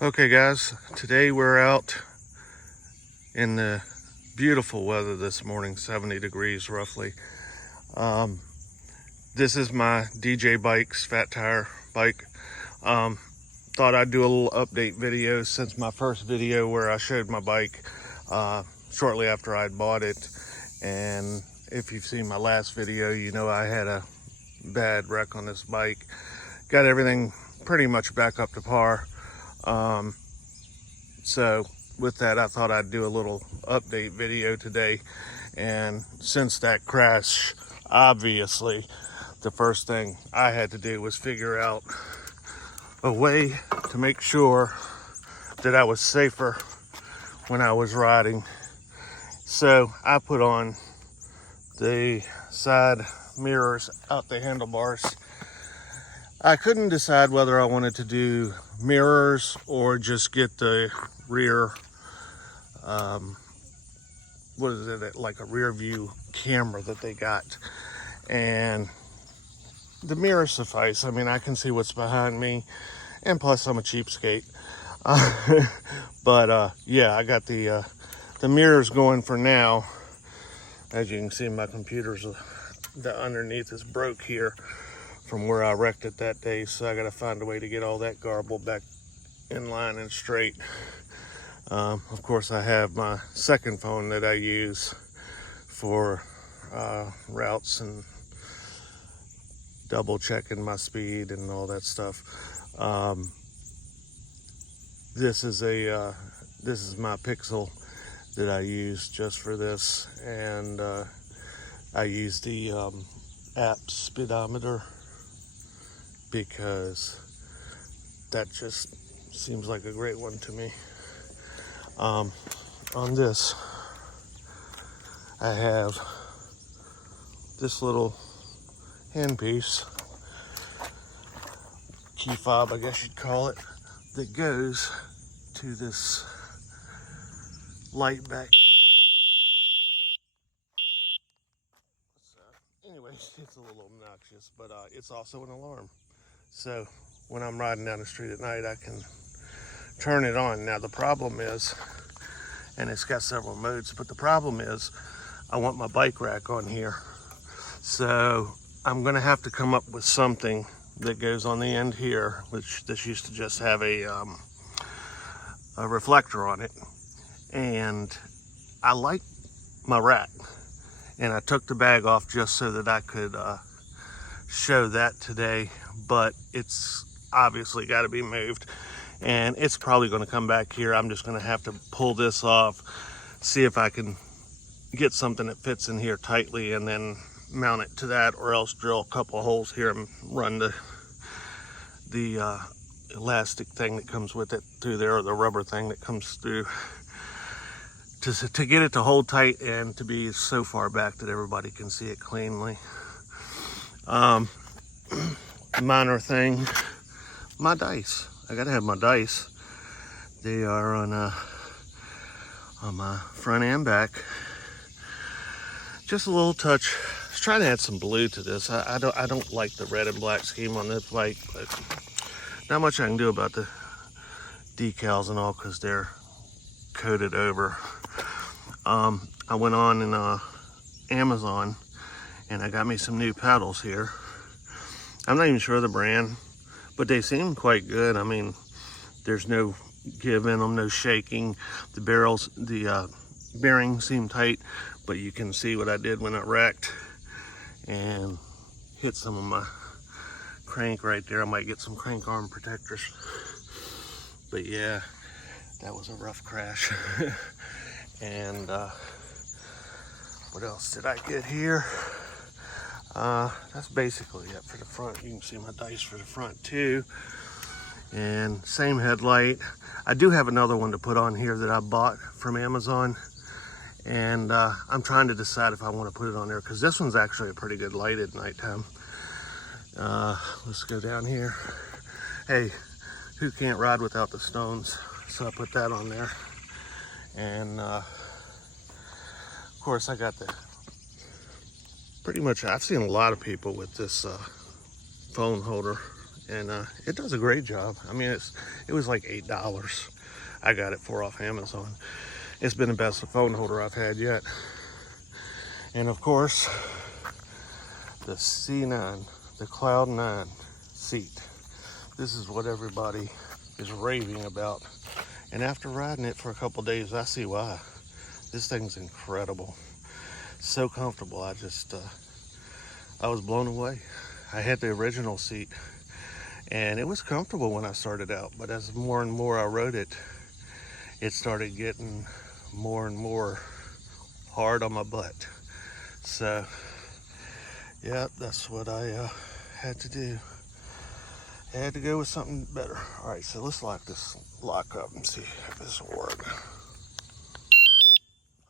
Okay guys, today we're out in the beautiful weather this morning, 70 degrees roughly. This is my DJ Bikes fat tire bike. Thought I'd do a little update video since my first video where I showed my bike shortly after I'd bought it. And if you've seen my last video, you know I had a bad wreck on this bike. Got everything pretty much back up to par. So with that, I thought I'd do a little update video today. And since that crash, obviously, the first thing I had to do was figure out a way to make sure that I was safer when I was riding. So I put on the side mirrors out the handlebars. I couldn't decide whether I wanted to do mirrors or just get the rear, what is it, like a rear view camera that they got. And the mirrors suffice. I mean, I can see what's behind me, and plus I'm a cheapskate. But yeah, I got the mirrors going for now. As you can see, my computer's, the underneath is broke here from where I wrecked it that day, so I gotta find a way to get all that garble back in line and straight. Of course, I have my second phone that I use for routes and double checking my speed and all that stuff. This is my Pixel that I use just for this, and I use the app speedometer because that just seems like a great one to me. On this, I have this little handpiece, key fob, I guess you'd call it, that goes to this light back. So, anyways, it's a little obnoxious, but it's also an alarm. So when I'm riding down the street at night, I can turn it on. Now the problem is, and it's got several modes, but the problem is I want my bike rack on here. So I'm gonna have to come up with something that goes on the end here, which this used to just have a reflector on it. And I like my rack, and I took the bag off just so that I could show that today, but it's obviously got to be moved, and it's probably going to come back here. I'm just going to have to pull this off, see if I can get something that fits in here tightly, and then mount it to that, or else drill a couple of holes here and run the elastic thing that comes with it through there, or the rubber thing that comes through, to get it to hold tight and to be so far back that everybody can see it cleanly. Minor thing, my dice. I gotta have my dice. They are on my front and back. Just a little touch. I was trying to add some blue to this. I don't like the red and black scheme on this bike, but not much I can do about the decals and all because they're coated over. I went on in Amazon and I got me some new paddles here. I'm not even sure of the brand, but they seem quite good. I mean, there's no give in them, no shaking. The barrels, the bearings seem tight, but you can see what I did when it wrecked and hit some of my crank right there. I might get some crank arm protectors. But yeah, that was a rough crash. And what else did I get here? That's basically it for the front. You can see my dice for the front too. And same headlight. I do have another one to put on here that I bought from Amazon. And I'm trying to decide if I want to put it on there, because this one's actually a pretty good light at nighttime. Let's go down here. Hey, who can't ride without the stones? So I put that on there. And of course I got the, pretty much I've seen a lot of people with this phone holder and it does a great job. I mean, it was like $8. I got it for off Amazon. It's been the best phone holder I've had yet. And of course, the C9, the Cloud 9 seat. This is what everybody is raving about. And after riding it for a couple days, I see why. This thing's incredible. So comfortable. I was blown away. I had the original seat and it was comfortable when I started out, but as more and more I rode it, it started getting more and more hard on my butt. So yeah, that's what I had to do. I had to go with something better. All right, so let's lock this lock up and see if this will work.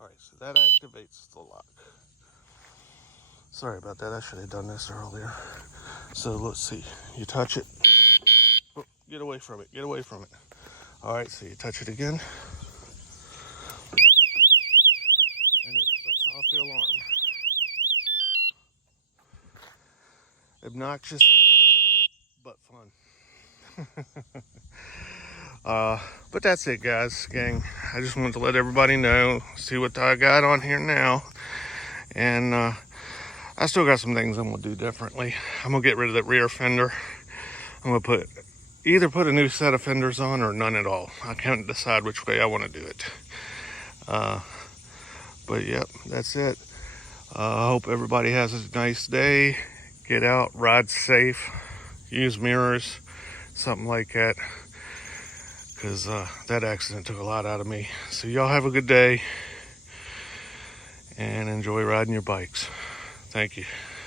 All right, so that activates the lock. Sorry about that, I should have done this earlier. So let's see, you touch it. Oh, get away from it, get away from it. All right, so you touch it again. And it lets off the alarm. Obnoxious, but fun. But that's it, guys, gang. I just wanted to let everybody know, see what I got on here now. And I still got some things I'm gonna do differently. I'm gonna get rid of that rear fender. I'm gonna either put a new set of fenders on or none at all. I can't decide which way I want to do it. But yep, that's it. I hope everybody has a nice day. Get out, ride safe, use mirrors, something like that. Because that accident took a lot out of me. So y'all have a good day and enjoy riding your bikes. Thank you.